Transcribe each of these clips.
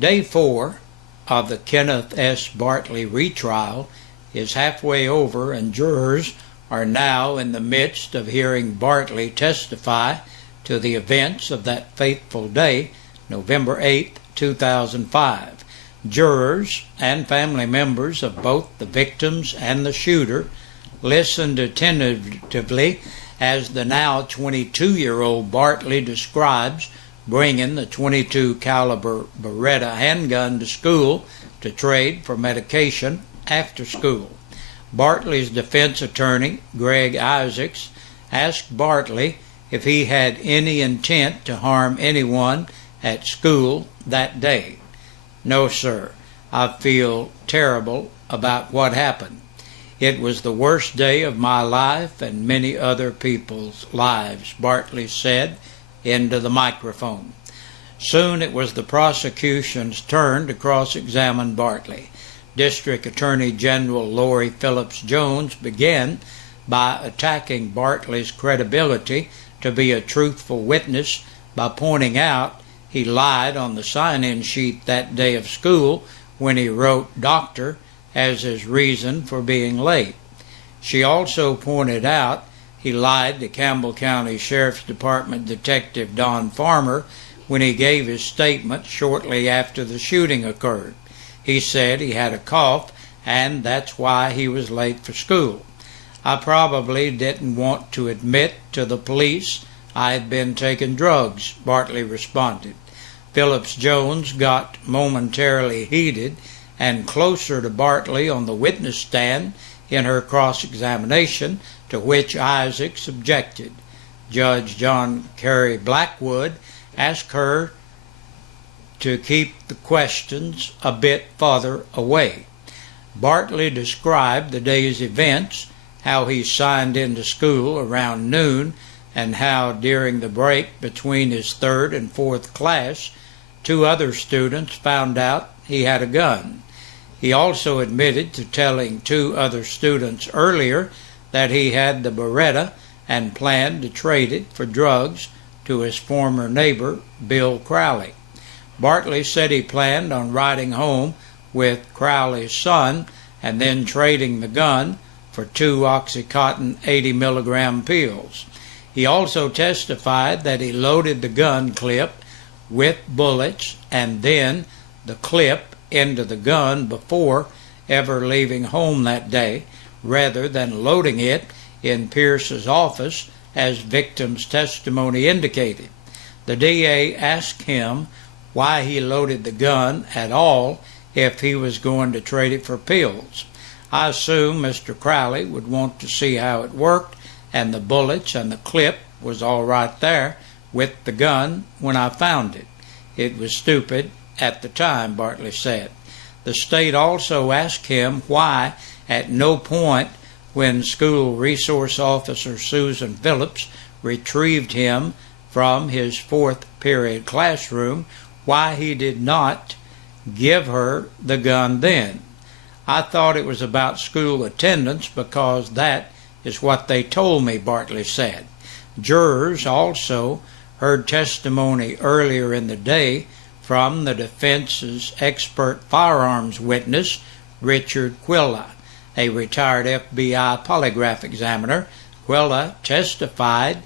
Day 4 of the Kenneth S. Bartley retrial is halfway over, and jurors are now in the midst of hearing Bartley testify to the events of that fateful day, November 8, 2005. Jurors and family members of both the victims and the shooter listened attentively as the now 22-year-old Bartley describes bringing the .22 caliber Beretta handgun to school to trade for medication after school. Bartley's defense attorney, Greg Isaacs, asked Bartley if he had any intent to harm anyone at school that day. "No, sir. I feel terrible about what happened. It was the worst day of my life and many other people's lives," Bartley said into the microphone. Soon it was the prosecution's turn to cross-examine Bartley. District Attorney General Lori Phillips Jones began by attacking Bartley's credibility to be a truthful witness by pointing out he lied on the sign-in sheet that day of school when he wrote "doctor" as his reason for being late. She also pointed out he lied to Campbell County Sheriff's Department Detective Don Farmer when he gave his statement shortly after the shooting occurred. He said he had a cough and that's why he was late for school. "I probably didn't want to admit to the police I had been taking drugs," Bartley responded. Phillips Jones got momentarily heated and closer to Bartley on the witness stand in her cross-examination, to which Isaacs objected. Judge John Carey Blackwood asked her to keep the questions a bit farther away. Bartley described the day's events, how he signed into school around noon, and how during the break between his third and fourth class, 2 other students found out he had a gun. He also admitted to telling 2 other students earlier that he had the Beretta and planned to trade it for drugs to his former neighbor, Bill Crowley. Bartley said he planned on riding home with Crowley's son and then trading the gun for 2 Oxycontin 80 milligram pills. He also testified that he loaded the gun clip with bullets and then the clip into the gun before ever leaving home that day, rather than loading it in Pierce's office as victim's testimony indicated. The DA asked him why he loaded the gun at all if he was going to trade it for pills. "I assumed Mr. Crowley would want to see how it worked, and the bullets and the clip was all right there with the gun when I found it. It was stupid at the time," Bartley said. The state also asked him why at no point when school resource officer Susan Phillips retrieved him from his 4th period classroom, why he did not give her the gun then. "I thought it was about school attendance because that is what they told me," Bartley said. Jurors also heard testimony earlier in the day from the defense's expert firearms witness, Richard Quilla, a retired FBI polygraph examiner. Quilla testified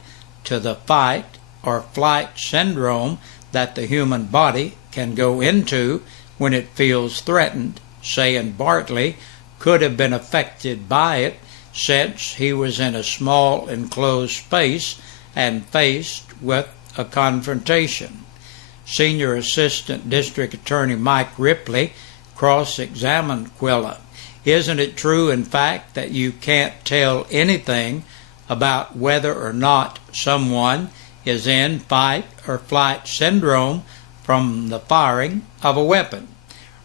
to the fight or flight syndrome that the human body can go into when it feels threatened, saying Bartley could have been affected by it since he was in a small enclosed space and faced with a confrontation. Senior Assistant District Attorney Mike Ripley cross-examined Quilla. "Isn't it true, in fact, that you can't tell anything about whether or not someone is in fight or flight syndrome from the firing of a weapon?"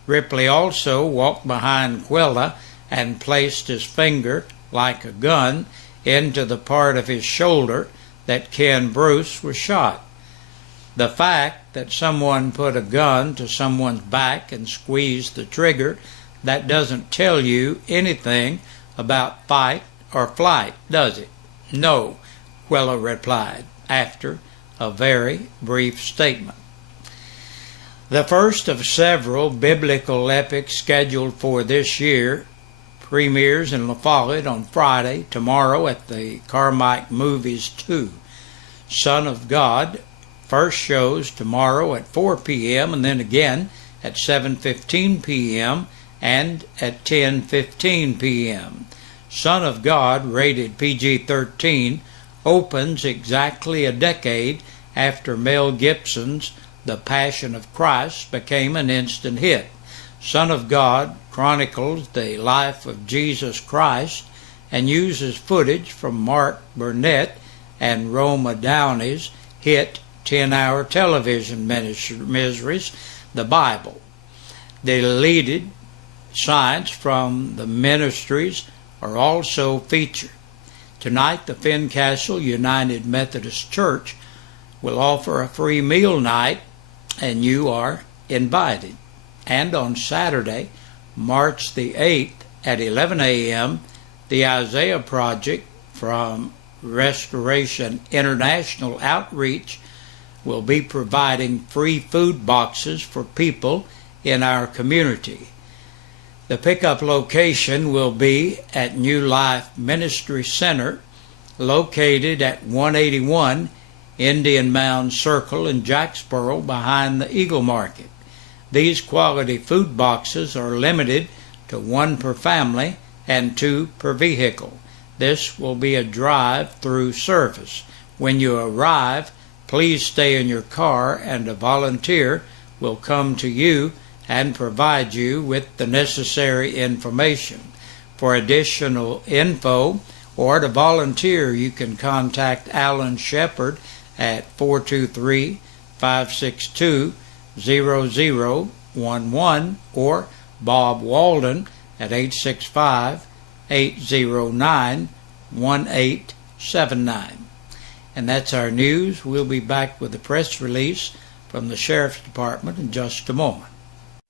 Ripley also walked behind Quilla and placed his finger, like a gun, into the part of his shoulder that Ken Bruce was shot. The fact that someone put a gun to someone's back and squeezed the trigger, that doesn't tell you anything about fight or flight, does it? "No," Quilla replied, after a very brief statement. The first of several biblical epics scheduled for this year premieres in La Follette on Friday, tomorrow at the Carmike Movies 2. Son of God first shows tomorrow at 4 p.m. and then again at 7:15 p.m. and at 10:15 p.m. Son of God, rated PG-13, opens exactly a decade after Mel Gibson's The Passion of Christ became an instant hit. Son of God chronicles the life of Jesus Christ and uses footage from Mark Burnett and Roma Downey's hit 10-hour television miniseries, The Bible. Deleted science from the ministries are also featured. Tonight, the Fincastle United Methodist Church will offer a free meal night, and you are invited. And on Saturday, March the 8th at 11 a.m., the Isaiah Project from Restoration International Outreach will be providing free food boxes for people in our community. The pickup location will be at New Life Ministry Center, located at 181 Indian Mound Circle in Jacksboro behind the Eagle Market. These quality food boxes are limited to 1 per family and 2 per vehicle. This will be a drive-through service. When you arrive, please stay in your car and a volunteer will come to you and provide you with the necessary information. For additional info or to volunteer, you can contact Alan Shepard at 423-562-0011 or Bob Walden at 865-809-1879. And that's our news. We'll be back with a press release from the Sheriff's Department in just a moment.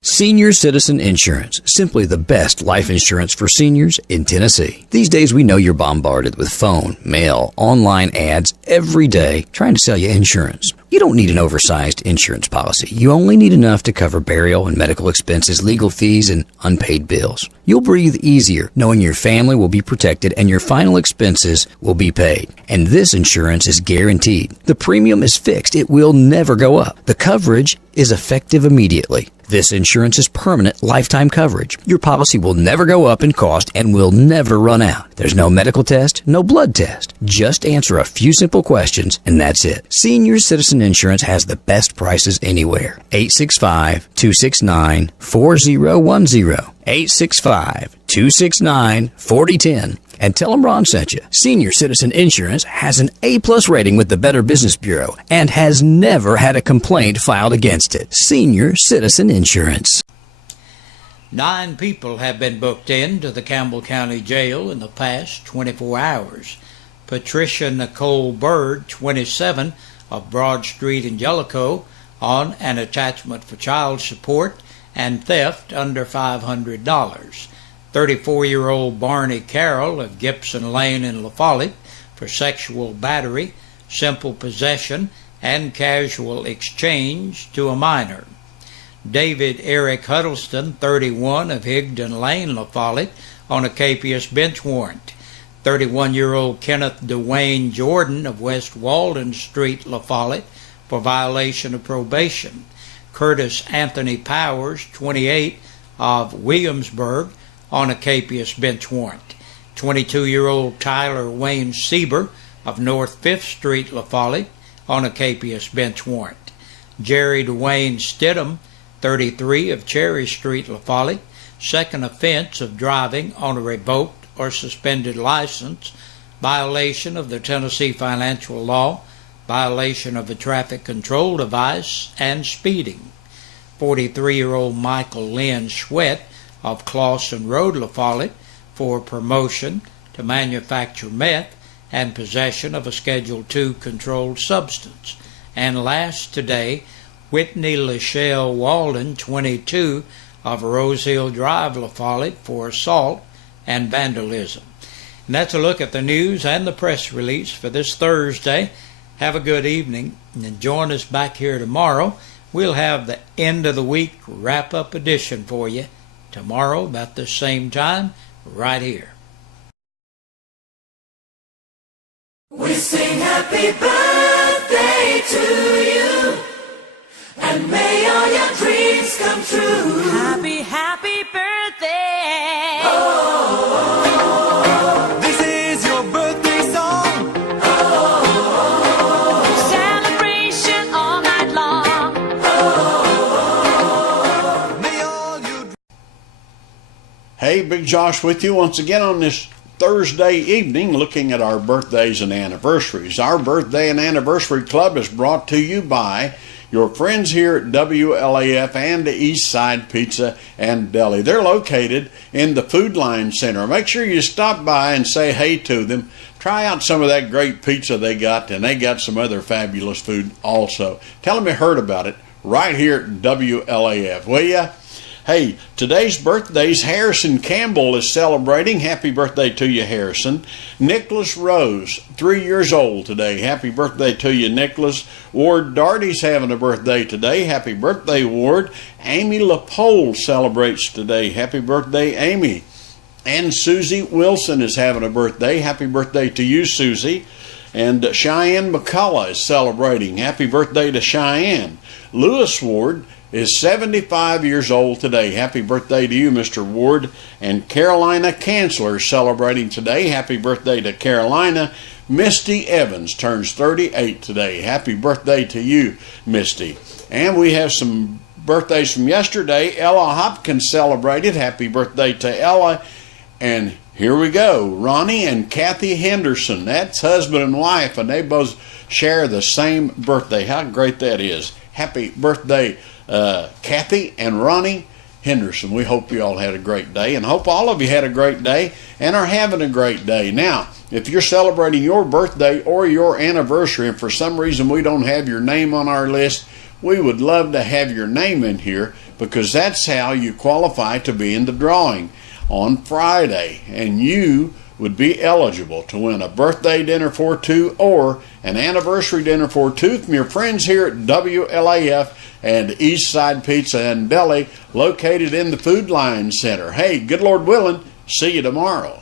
Senior Citizen Insurance, simply the best life insurance for seniors in Tennessee. These days we know you're bombarded with phone, mail, online ads every day trying to sell you insurance. You don't need an oversized insurance policy. You only need enough to cover burial and medical expenses, legal fees, and unpaid bills. You'll breathe easier knowing your family will be protected and your final expenses will be paid. And this insurance is guaranteed. The premium is fixed. It will never go up. The coverage is effective immediately. This insurance is permanent lifetime coverage. Your policy will never go up in cost and will never run out. There's no medical test, no blood test. Just answer a few simple questions and that's it. Senior Citizen Insurance has the best prices anywhere. 865-269-4010. 865-269-4010. And tell them Ron sent you. Senior Citizen Insurance has an A+ rating with the Better Business Bureau and has never had a complaint filed against it. Senior Citizen Insurance. 9 people have been booked into the Campbell County Jail in the past 24 hours. Patricia Nicole Bird, 27, of Broad Street in Jellicoe, on an attachment for child support and theft under $500. 34-year-old Barney Carroll of Gibson Lane in La Follette for sexual battery, simple possession, and casual exchange to a minor. David Eric Huddleston, 31, of Higdon Lane, La Follette, on a capious bench warrant. 31-year-old Kenneth Dwayne Jordan of West Walden Street, La Follette, for violation of probation. Curtis Anthony Powers, 28, of Williamsburg, on a capious bench warrant. 22-year-old Tyler Wayne Sieber of North 5th Street, La Follette, on a capious bench warrant. Jerry Dwayne Stidham, 33, of Cherry Street, La Follette, second offense of driving on a revoked or suspended license, violation of the Tennessee financial law, violation of a traffic control device, and speeding. 43-year-old Michael Lynn Sweat of Clawson Road, La Follette, for promotion to manufacture meth and possession of a Schedule II controlled substance. And last today, Whitney Lachelle Walden, 22, of Rose Hill Drive, La Follette, for assault and vandalism. And that's a look at the news and the press release for this Thursday. Have a good evening, and join us back here tomorrow We'll have the end of the week wrap-up edition for you tomorrow about the same time right here. We sing happy birthday to you, and may all your dreams come true. Happy, happy birthday. Oh, this is your birthday song. Oh, celebration all night long. Oh, may all you. Hey, Big Josh with you once again on this Thursday evening, looking at our birthdays and anniversaries. Our Birthday and Anniversary Club is brought to you by your friends here at WLAF and Eastside Pizza and Deli. They're located in the Food Line Center. Make sure you stop by and say hey to them. Try out some of that great pizza they got, and they got some other fabulous food also. Tell them you heard about it right here at WLAF, will ya? Hey, today's birthdays, Harrison Campbell is celebrating. Happy birthday to you, Harrison. Nicholas Rose, 3 years old today. Happy birthday to you, Nicholas. Ward Darty's having a birthday today. Happy birthday, Ward. Amy LaPole celebrates today. Happy birthday, Amy. And Susie Wilson is having a birthday. Happy birthday to you, Susie. And Cheyenne McCullough is celebrating. Happy birthday to Cheyenne. Lewis Ward is 75 years old today. Happy birthday to you, Mr. Ward. And Carolina Canceller is celebrating today. Happy birthday to Carolina. Misty Evans turns 38 today. Happy birthday to you, Misty. And we have some birthdays from yesterday. Ella Hopkins celebrated. Happy birthday to Ella. And here we go. Ronnie and Kathy Henderson. That's husband and wife, and they both share the same birthday. How great that is. Happy birthday, Kathy and Ronnie Henderson. We hope you all had a great day, and hope all of you had a great day and are having a great day. Now, if you're celebrating your birthday or your anniversary, and for some reason we don't have your name on our list, we would love to have your name in here, because that's how you qualify to be in the drawing on Friday, and you would be eligible to win a birthday dinner for two or an anniversary dinner for two from your friends here at WLAF and Eastside Pizza and Deli, located in the Food Line Center. Hey, good Lord willing, see you tomorrow.